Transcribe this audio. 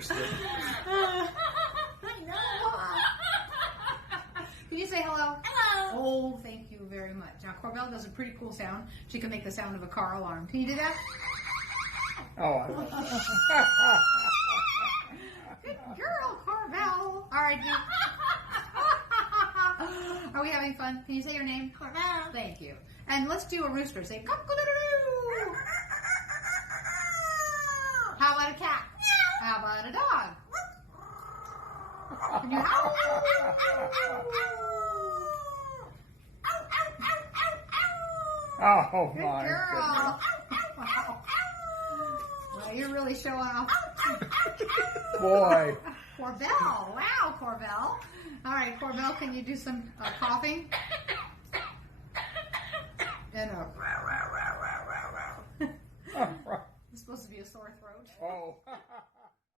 first. I know. Can you say hello? Hello. Oh, thank you very much. Now, Corbell does a pretty cool sound. She can make the sound of a car alarm. Can you do that? Oh, I love Good girl, Corbell. All right, you. Are we having fun? Can you say your name? Corbell. Thank you. And let's do a rooster. Say cock-a-doodle-doo. How about a cat? How about a dog? Can you howl? Oh, Good my girl. Well, you're really showing off. goodness. Boy. Corbell. Wow, Corbell. All right, Corbell, can you do some coughing? And a It's supposed to be a sore throat. Oh.